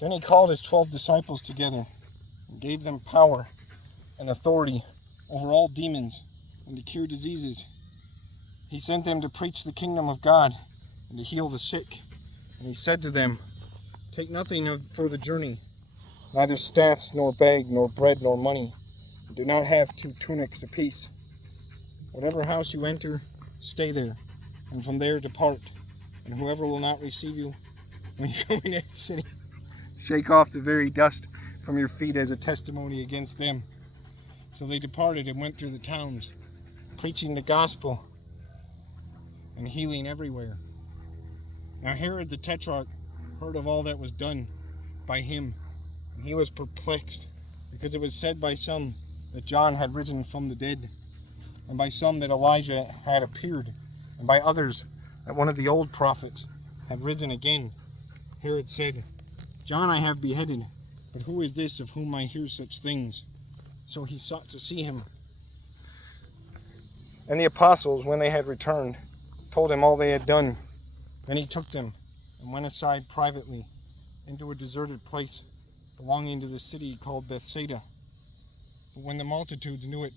Then he called his 12 disciples together and gave them power and authority over all demons and to cure diseases. He sent them to preach the kingdom of God and to heal the sick. And he said to them, "Take nothing for the journey, neither staffs, nor bag, nor bread, nor money. And do not have 2 tunics apiece. Whatever house you enter, stay there, and from there depart. And whoever will not receive you when you go into that city, shake off the very dust from your feet as a testimony against them." So they departed and went through the towns, preaching the gospel and healing everywhere. Now Herod the Tetrarch heard of all that was done by him, and he was perplexed, because it was said by some that John had risen from the dead, and by some that Elijah had appeared, and by others that one of the old prophets had risen again. Herod said, "John I have beheaded, but who is this of whom I hear such things?" So he sought to see him. And the apostles, when they had returned, told him all they had done. Then he took them and went aside privately into a deserted place belonging to the city called Bethsaida. But when the multitudes knew it,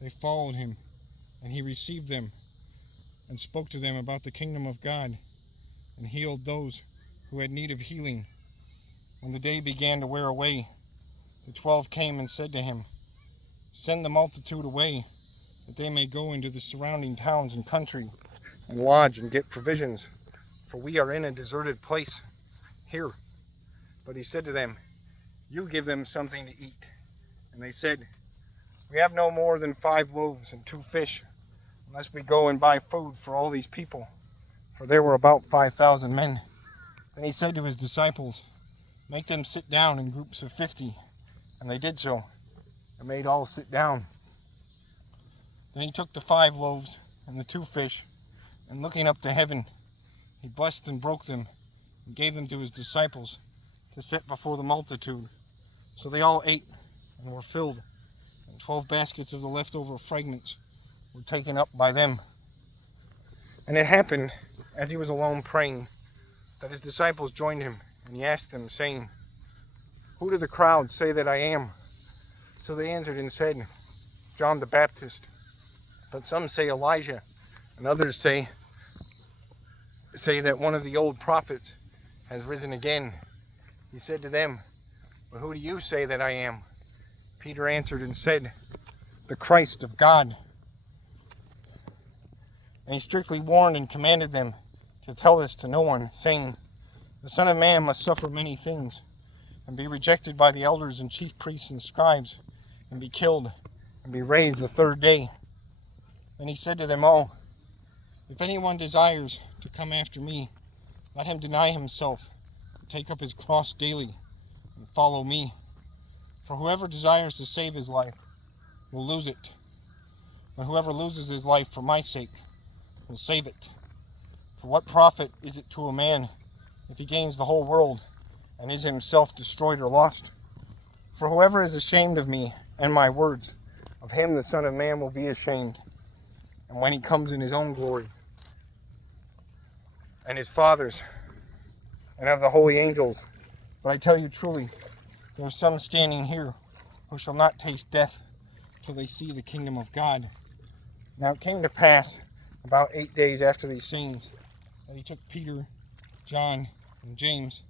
they followed him, and he received them and spoke to them about the kingdom of God, and healed those who had need of healing. When the day began to wear away, the 12 came and said to him, "Send the multitude away, that they may go into the surrounding towns and country, and lodge and get provisions, for we are in a deserted place here." But he said to them, "You give them something to eat." And they said, "We have no more than 5 loaves and 2 fish, unless we go and buy food for all these people." For there were about 5,000 men. Then he said to his disciples, "Make them sit down in groups of 50. And they did so, and made all sit down. Then he took the 5 loaves and the 2 fish, and looking up to heaven, he blessed and broke them, and gave them to his disciples to set before the multitude. So they all ate and were filled, and 12 baskets of the leftover fragments were taken up by them. And it happened, as he was alone praying, that his disciples joined him, and he asked them, saying, "Who do the crowd say that I am?" So they answered and said, "John the Baptist. But some say Elijah, and others say that one of the old prophets has risen again." He said to them, "But who do you say that I am?" Peter answered and said, "The Christ of God." And he strictly warned and commanded them to tell this to no one, saying, "The Son of Man must suffer many things, and be rejected by the elders and chief priests and scribes, and be killed, and be raised the 3rd day." Then he said to them all, "If anyone desires to come after me, let him deny himself, and take up his cross daily, and follow me. For whoever desires to save his life will lose it, but whoever loses his life for my sake will save it. For what profit is it to a man if he gains the whole world and is himself destroyed or lost? For whoever is ashamed of me and my words, of him the Son of Man will be ashamed, and when he comes in his own glory, and his Father's, and of the holy angels. But I tell you truly, there are some standing here who shall not taste death till they see the kingdom of God." Now it came to pass, about 8 days after these sayings, that he took Peter, John, and James,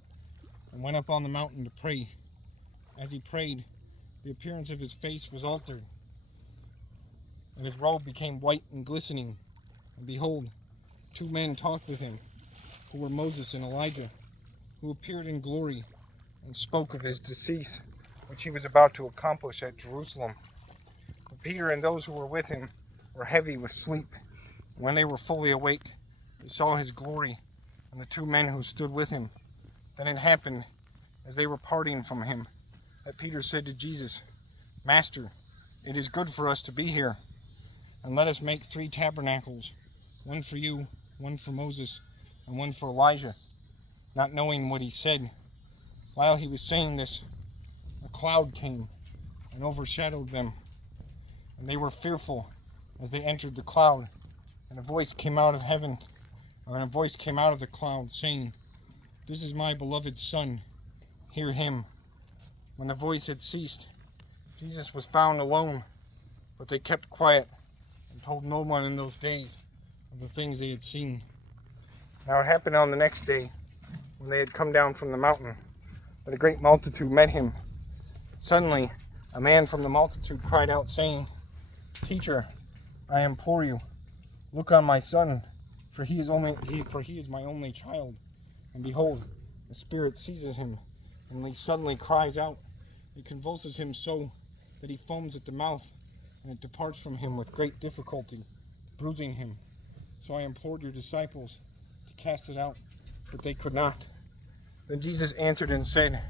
and went up on the mountain to pray. As he prayed, the appearance of his face was altered, and his robe became white and glistening. And behold, 2 men talked with him, who were Moses and Elijah, who appeared in glory and spoke of his decease, which he was about to accomplish at Jerusalem. But Peter and those who were with him were heavy with sleep. And when they were fully awake, they saw his glory and the 2 men who stood with him. Then it happened, as they were parting from him, that Peter said to Jesus, "Master, it is good for us to be here, and let us make 3 tabernacles, one for you, one for Moses, and one for Elijah," not knowing what he said. While he was saying this, a cloud came and overshadowed them, and they were fearful as they entered the cloud. And a voice came out of the cloud, saying, "This is my beloved Son. hear him. When the voice had ceased, Jesus was found alone, but they kept quiet and told no one in those days of the things they had seen. Now it happened on the next day, when they had come down from the mountain, that a great multitude met him. Suddenly, a man from the multitude cried out, saying, "Teacher, I implore you, look on my son, for he is my only child. And behold, the spirit seizes him, and he suddenly cries out. It convulses him so that he foams at the mouth, and it departs from him with great difficulty, bruising him. So I implored your disciples to cast it out, but they could not." Then Jesus answered and said,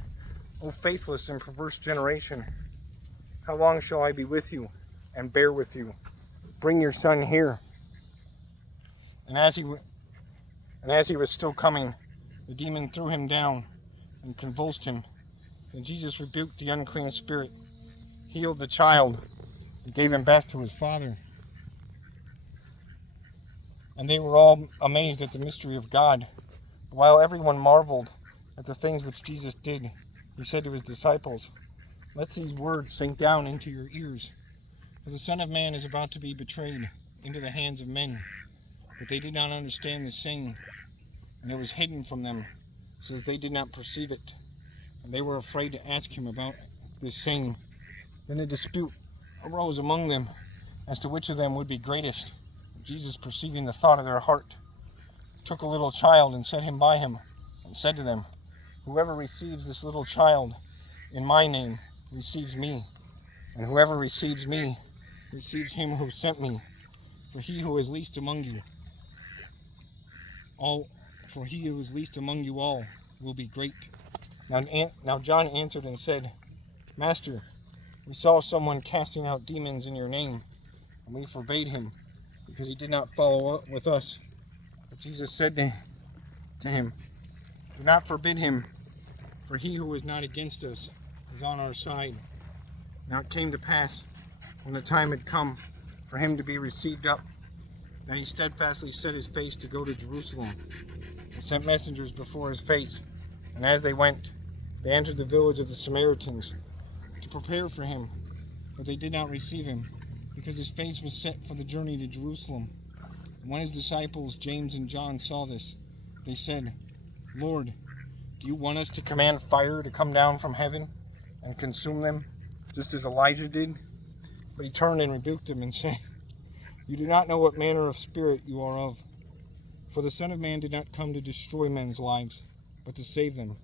"O faithless and perverse generation, how long shall I be with you and bear with you? Bring your son here." And as he was still coming, the demon threw him down and convulsed him. Then Jesus rebuked the unclean spirit, healed the child, and gave him back to his father. And they were all amazed at the mystery of God. While everyone marveled at the things which Jesus did, he said to his disciples, "Let these words sink down into your ears. For the Son of Man is about to be betrayed into the hands of men." But they did not understand the saying, and it was hidden from them, so that they did not perceive it. And they were afraid to ask him about this saying. Then a dispute arose among them as to which of them would be greatest. Jesus, perceiving the thought of their heart, took a little child and set him by him, and said to them, "Whoever receives this little child in my name receives me, and whoever receives me receives him who sent me. For he who is least among you all will be great." Now John answered and said, "Master, we saw someone casting out demons in your name, and we forbade him, because he did not follow up with us." But Jesus said to him, "Do not forbid him, for he who is not against us is on our side." Now it came to pass, when the time had come for him to be received up, that he steadfastly set his face to go to Jerusalem, and sent messengers before his face. And as they went, they entered the village of the Samaritans to prepare for him, but they did not receive him, because his face was set for the journey to Jerusalem. And when his disciples James and John saw this, they said, "Lord, do you want us to command fire to come down from heaven and consume them, just as Elijah did?" But he turned and rebuked them and said, "You do not know what manner of spirit you are of. For the Son of Man did not come to destroy men's lives, but to save them."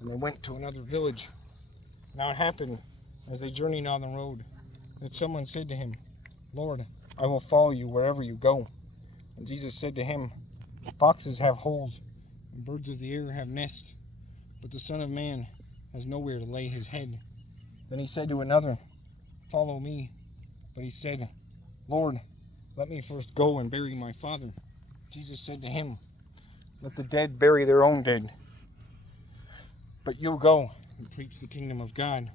And they went to another village. Now it happened, as they journeyed on the road, that someone said to him, "Lord, I will follow you wherever you go." And Jesus said to him, "Foxes have holes, and birds of the air have nests, but the Son of Man has nowhere to lay his head." Then he said to another, "Follow me." But he said, "Lord, let me first go and bury my father." Jesus said to him, "Let the dead bury their own dead. But you go and preach the kingdom of God."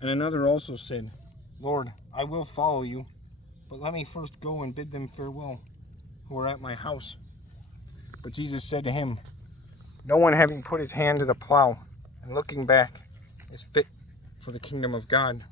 And another also said, "Lord, I will follow you, but let me first go and bid them farewell who are at my house." But Jesus said to him, "No one having put his hand to the plow and looking back is fit for the kingdom of God."